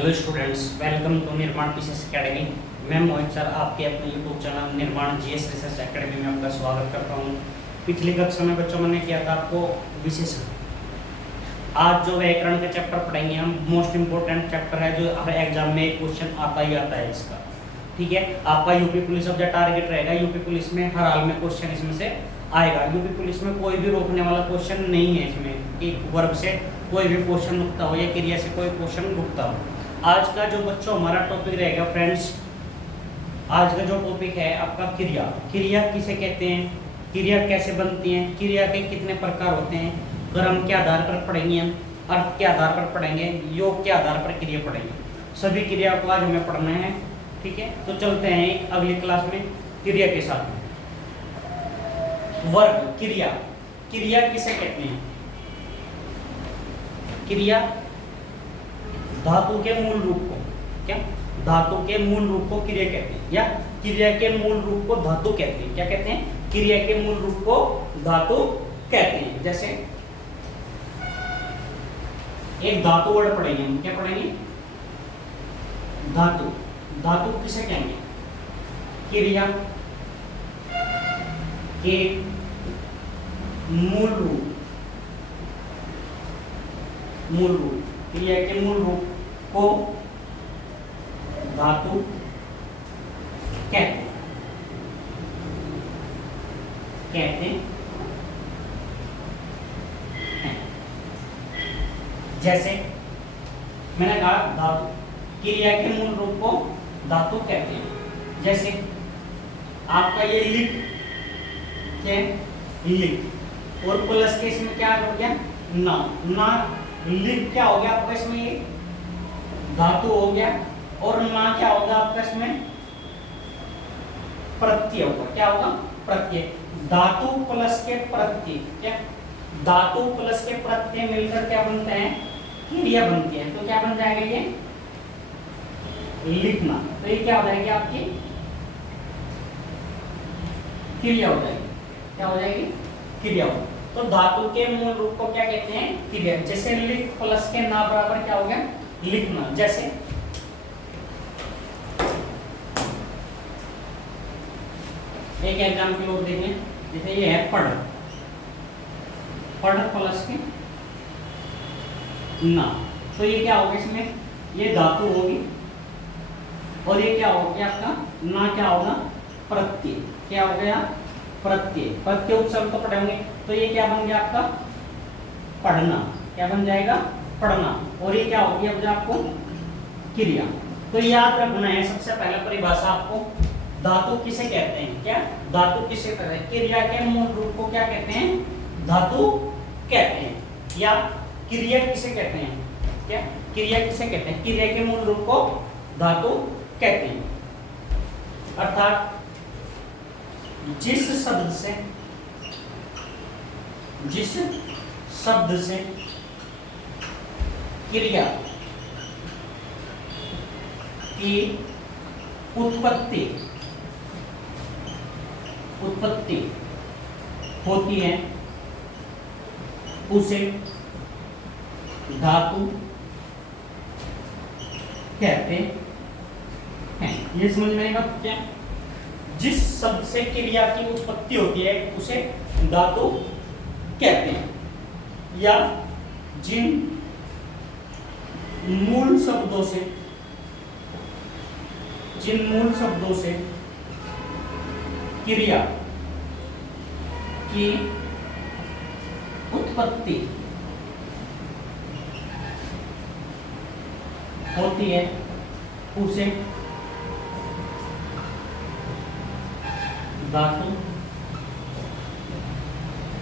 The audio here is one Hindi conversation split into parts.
हेलो स्टूडेंट्स, वेलकम टू निर्माण पीसीएस एकेडमी। मैं मोहित सर आपके अपने यूट्यूब चैनल निर्माण जीएस रिसर्च एकेडमी में आपका स्वागत करता हूं। पिछली कक्षा में बच्चों मैंने किया था आपको विशेषण। आज जो व्याकरण का चैप्टर पढ़ेंगे हम, मोस्ट इंपोर्टेंट चैप्टर है जो हर एग्जाम में एक क्वेश्चन आता ही आता है इसका। ठीक है, आपका UP police of the target रहेगा। यूपी पुलिस में हर हाल में क्वेश्चन इसमें से आएगा। यूपी पुलिस में कोई भी रोकने वाला क्वेश्चन नहीं है इसमें, एक वर्ब से कोई भी क्वेश्चन रुकता हो या क्रिया से कोई क्वेश्चन रुकता हो। आज का जो बच्चों हमारा टॉपिक रहेगा फ्रेंड्स, आज का जो टॉपिक है आपका क्रिया। क्रिया किसे कहते हैं, क्रिया कैसे बनती हैं, क्रिया के कितने प्रकार होते हैं, क्रम के आधार पर पढ़ेंगे हम, अर्थ के आधार पर पढ़ेंगे, योग के आधार पर क्रिया पढ़ेंगे। सभी क्रिया को आज हमें पढ़ना है। ठीक है, तो चलते हैं अगली क्लास में क्रिया के साथ। वर्ग क्रिया, क्रिया किसे कहते हैं? क्रिया धातु के मूल रूप को, क्या धातु के मूल रूप को क्रिया कहते हैं, या क्रिया के मूल रूप को धातु कहते हैं। क्या कहते हैं? क्रिया के मूल रूप को धातु कहते हैं। जैसे एक धातु वर्ड पढ़ेंगे हम, क्या पढ़ेंगे? धातु। धातु किसे कहेंगे? क्रिया के मूल रूप, मूल रूप, क्रिया के मूल रूप को धातु कहते हैं। जैसे मैंने कहा धातु, क्रिया के मूल रूप को धातु कहते हैं। जैसे आपका ये लिख है, लिख, और प्लस के इसमें क्या हो गया? ना। ना लिख क्या हो गया आपका इसमें? ये धातु हो गया। और ना क्या होगा आपका इसमें? प्रत्यय होगा। क्या होगा? प्रत्यय। धातु प्लस के प्रत्यय, क्या धातु प्लस के प्रत्यय मिलकर क्या बनते हैं? क्रिया बनती है। तो क्या बन जाएगा ये? लिखना। तो ये क्या हो जाएगी? आपकी क्रिया हो जाएगी। क्या हो जाएगी? क्रिया हो। तो धातु के मूल रूप को क्या कहते हैं? क्रिया। जैसे लिख प्लस के ना बराबर क्या हो गया? लिखना। जैसे एक एग्जाम्पल और देखें, जैसे ये है पढ़, पढ़ प्लस के ना, तो ये क्या होगा इसमें? ये धातु होगी, और ये क्या होगा आपका? ना क्या होगा? प्रत्यय। क्या हो गया? प्रत्यय। प्रत्यय उपसर्ग तो पढ़ेंगे, तो ये क्या बन गया आपका? पढ़ना। क्या बन जाएगा? पढ़ना। और ये क्या होगी अब आपको? क्रिया। तो याद रखना है सबसे पहले परिभाषा आपको, धातु किसे कहते हैं? क्या धातु किसे कहते हैं? क्रिया के मूल रूप को क्या कहते हैं? धातु कहते हैं। या क्रिया किसे कहते हैं? क्या क्रिया किसे कहते हैं? क्रिया के मूल रूप को धातु कहते हैं। अर्थात जिस शब्द से क्रिया की उत्पत्ति होती है उसे धातु कहते हैं। ये समझ में आएगा क्या? जिस शब्द से क्रिया की उत्पत्ति होती है उसे धातु कहते हैं। या जिन मूल शब्दों से क्रिया की उत्पत्ति होती है उसे धातु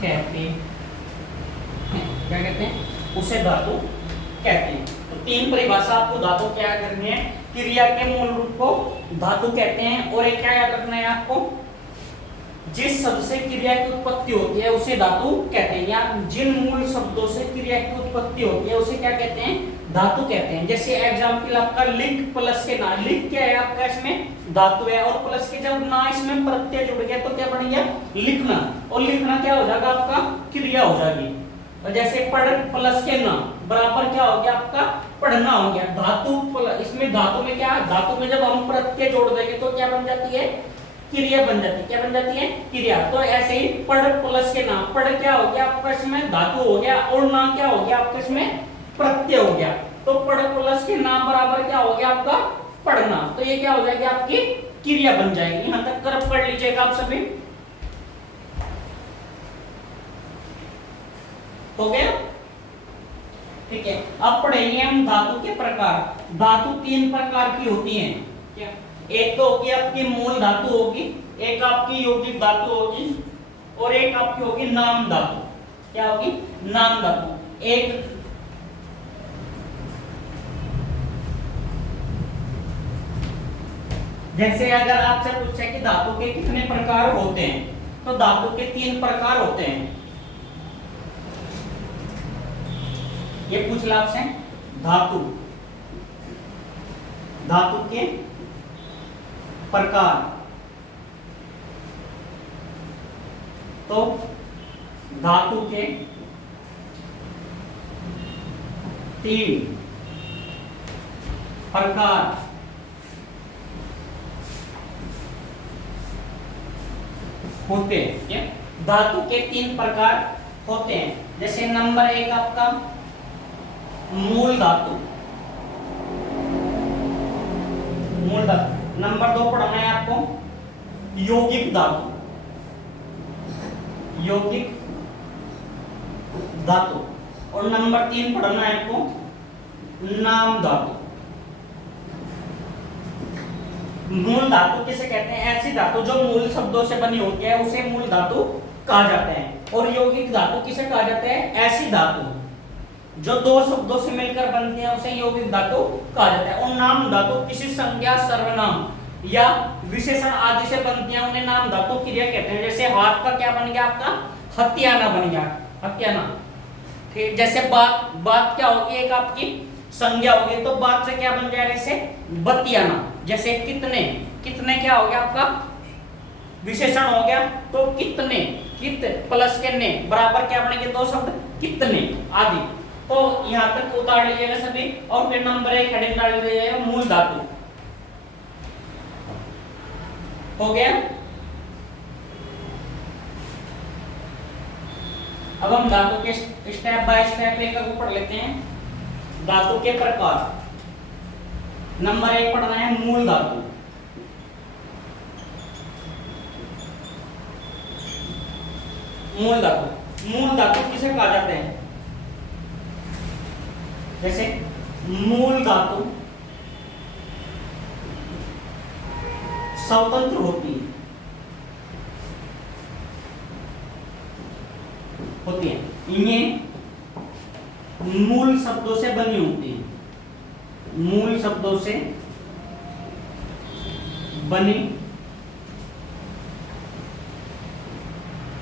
कहते हैं। क्या कहते हैं? उसे धातु कहते हैं। तो तीन परिभाषा आपको धातु क्या करनी है? क्रिया के मूल रूप को धातु कहते हैं, और एक क्या याद रखना है आपको? जिस शब्द से क्रिया की उत्पत्ति होती है उसे धातु कहते हैं। या जिन मूल शब्दों से क्रिया की उत्पत्ति होती है उसे क्या कहते हैं? धातु कहते हैं। जैसे एग्जाम्पल आपका लिख प्लस के ना, लिख क्या है आपका? इसमें धातु है, और प्लस के जब ना इसमें प्रत्यय जुड़ गया तो क्या बन गया? लिखना। और लिखना क्या हो जाएगा आपका? क्रिया हो जाएगी। और जैसे पढ़ प्लस के ना बराबर क्या हो गया आपका? पढ़ना हो गया। धातु इसमें धातु में क्या, धातु में जब हम प्रत्यय जोड़ देंगे तो क्या बन जाती है, क्रिया बन जाती है। क्या बन जाती है, क्रिया। तो ऐसे ही पढ़ प्लस के ना, पढ़ क्या हो गया आपका इसमें धातु हो गया, और ना क्या हो गया आपका इसमें प्रत्यय हो गया। तो पढ़ प्लस के ना बराबर क्या हो गया आपका पढ़ना। तो ये क्या हो जाएगी आपकी क्रिया बन जाएगी। यहां तक कर पढ़ लीजिएगा आप सभी। हो गया, ठीक है। अब पढ़ेंगे हम धातु के प्रकार। धातु 3 प्रकार की होती हैं। क्या, एक तो होगी आपकी मूल धातु होगी, एक आपकी यौगिक धातु होगी, और एक आपकी होगी नाम धातु। क्या होगी, नाम धातु। एक जैसे अगर आपसे पूछे कि धातु के कितने प्रकार होते हैं, तो धातु के 3 प्रकार होते हैं। ये पूछ ला आपसे, धातु, धातु के प्रकार। तो धातु के 3 प्रकार होते हैं। क्या, धातु के 3 प्रकार होते हैं। जैसे नंबर 1 आपका मूल धातु, मूल धातु। नंबर 2 पढ़ना है आपको यौगिक धातु, यौगिक धातु। और नंबर 3 पढ़ना है आपको नाम धातु। मूल धातु किसे कहते हैं, ऐसी धातु जो मूल शब्दों से बनी होती है उसे मूल धातु कहा जाता है। और यौगिक धातु किसे कहा जाता है, ऐसी धातु जो 2 शब्दों से मिलकर बनती है उसे यौगिक धातु कहा जाता है। और नाम धातु किसी संज्ञा, सर्वनाम या विशेषण आदि से बनती है, उन्हें नाम धातु क्रिया कहते हैं। जैसे हाथ का क्या बन गया आपका, हथियाना बन गया, हथियाना। फिर जैसे बात, बात क्या होगी, एक आपकी संज्ञा होगी, तो बात से क्या बन जाएगा, जैसे बतियाना। जैसे कितने, कितने क्या हो गया आपका विशेषण हो गया, तो कितने, कित प्लस के ने बराबर क्या बनेंगे 2 शब्द कितने आदि। तो यहां तक उतार लीजिएगा सभी। और फिर नंबर 1 हेडिंग डाल दीजिएगा मूल धातु। हो गया। अब हम धातु के स्टेप बाय स्टेप एक को पढ़ लेते हैं। धातु के प्रकार। नंबर 1 पढ़ना है मूल धातु। मूल धातु, मूल धातु किसे कहा जाता है, जैसे मूल धातु स्वतंत्र होती है, इन्हें मूल शब्दों से बनी होती है, मूल शब्दों से बनी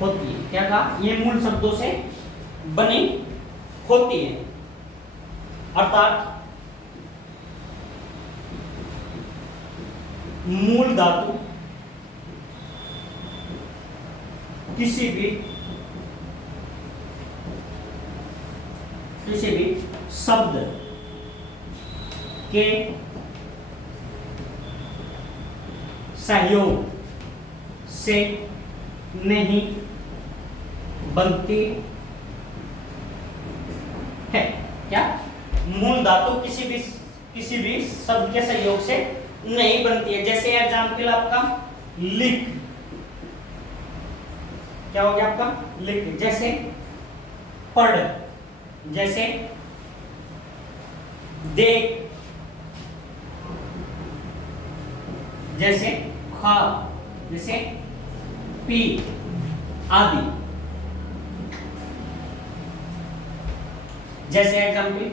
होती है। क्या कहा, ये मूल शब्दों से बनी होती है, अर्थात मूल धातु किसी भी शब्द के सहयोग से नहीं बनती है। क्या, मूल धातु किसी भी शब्द के सहयोग से नहीं बनती है। जैसे एग्जाम्पल आपका लिख, क्या हो गया आपका लिख, जैसे पढ़, जैसे देख, जैसे खा, जैसे पी आदि। जैसे एग्जाम्पल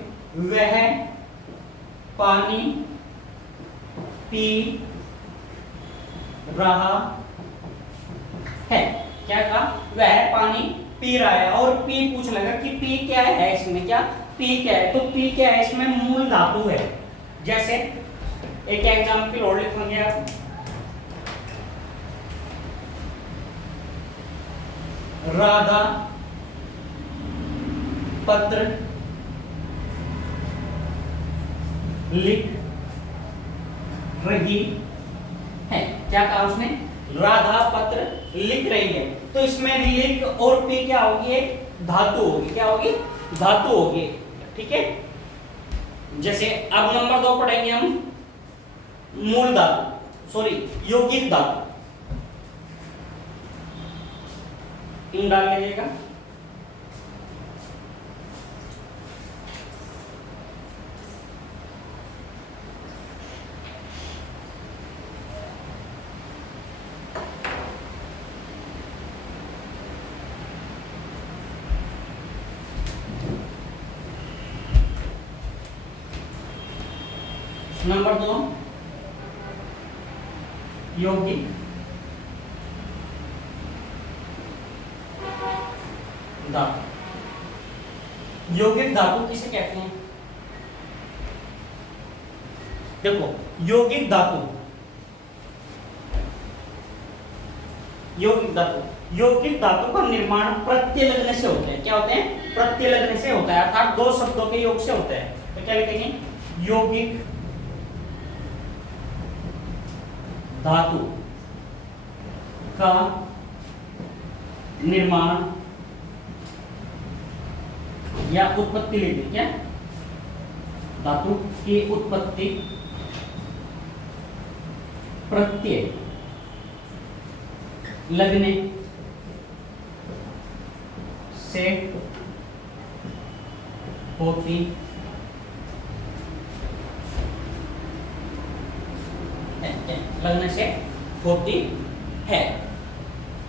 वह पानी पी रहा है। क्या कहा, वह पानी पी रहा है, और पी पूछ लगा कि पी क्या है, इसमें क्या पी क्या है, तो पी क्या है, इसमें मूल धातु है। जैसे एक एग्जाम्पल और लिखेंगे आप, राधा लिख रही है। क्या कहा उसने? राधा पत्र लिख रही है। तो इसमें लिख और पी क्या होगी? एक धातु होगी। क्या होगी? धातु होगी। ठीक है। जैसे अब नंबर 2 पढ़ेंगे हम, मूल धातु, सॉरी यौगिक धातु। इन डाल लीजिएगा। नंबर 2 यौगिक धातु। यौगिक धातु किसे कहते हैं? देखो, यौगिक धातु, यौगिक धातु, यौगिक धातु का निर्माण प्रत्यय लगने से होता है। क्या होते हैं? प्रत्यय लगने से होता है, अर्थात दो शब्दों के योग से होता है। तो क्या लिखेंगे? यौगिक धातु का निर्माण या उत्पत्ति लिखते। क्या? धातु की उत्पत्ति प्रत्यय लगने से होती है। लगने से होती है,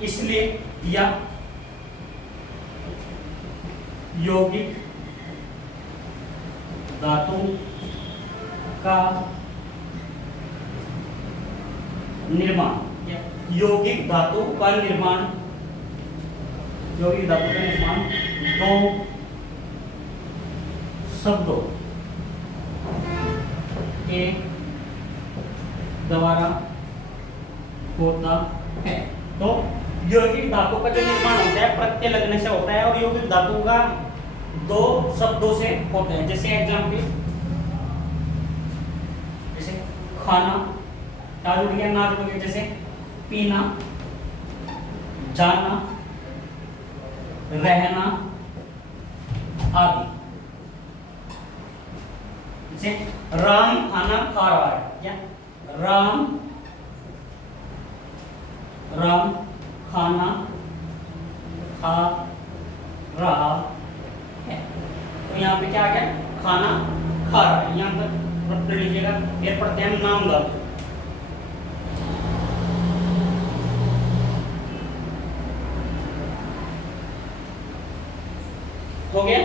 इसलिए यह यौगिक धातु का निर्माण, यौगिक धातु का निर्माण, यौगिक धातु का निर्माण दो शब्दों के द्वारा होता है। तो यौगिक धातु का जो निर्माण होता है प्रत्यय लगने से होता है, और यौगिक धातु का दो शब्दों से होता है। जैसे एग्जाम्पल, जैसे खाना, क्या जुड़ गया? ना जुड़ गया। जैसे पीना, जाना, रहना आदि। जैसे राम खाना खा रहा है। क्या? राम खाना खा रहा है। तो यहाँ पे क्या आ गया? खाना खा रहा है। यहाँ पर रख लीजिएगा। फिर पढ़ते हैं नाम धातु। हो गया?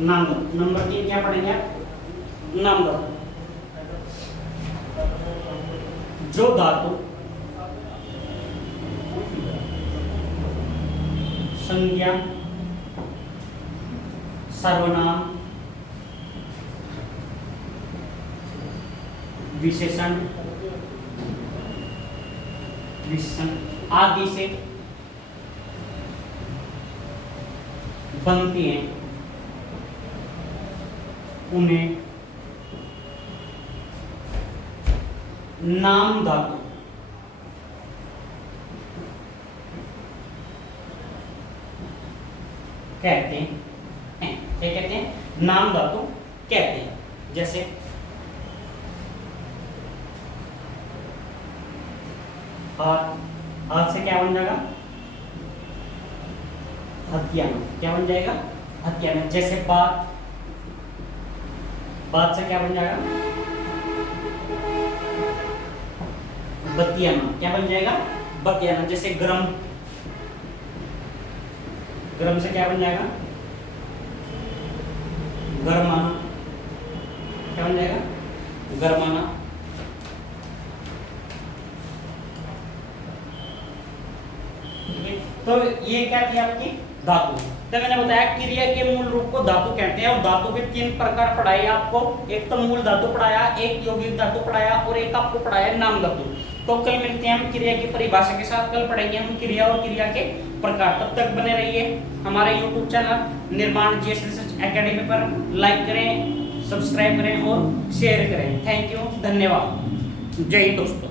नाम धातु। नंबर 3 क्या पढ़ेंगे आप? नाम धातु। जो धातु संज्ञा, सर्वनाम, विशेषण आदि से बनती हैं, उन्हें नाम धातु कहते हैं। क्या कहते हैं? नाम धातु कहते हैं। जैसे हाथ, हाथ से क्या बन जाएगा? हथियाना। क्या बन जाएगा? हथियाना। जैसे बात, बात से क्या बन जाएगा? बतियाना। क्या बन जाएगा? बतियाना। जैसे गरम, गर्म से क्या बन जाएगा, गरमाना। क्या बन जाएगा, गरमाना। तो ये क्या थी आपकी धातु। तो मैंने बताया क्रिया के मूल रूप को धातु कहते हैं, और धातु के 3 प्रकार पढ़ाए आपको। एक तो मूल धातु पढ़ाया, एक यौगिक धातु पढ़ाया, और एक आपको पढ़ाया नाम धातु। तो कल मिलते हैं हम क्रिया की परिभाषा के साथ। कल पढ़ेंगे हम क्रिया और क्रिया के प्रकार। तब तक बने रहिए हमारे यूट्यूब चैनल निर्माण जीएस रिसर्च एकेडमी पर। लाइक करें, सब्सक्राइब करें और शेयर करें। थैंक यू, धन्यवाद। जय हिंद दोस्तों।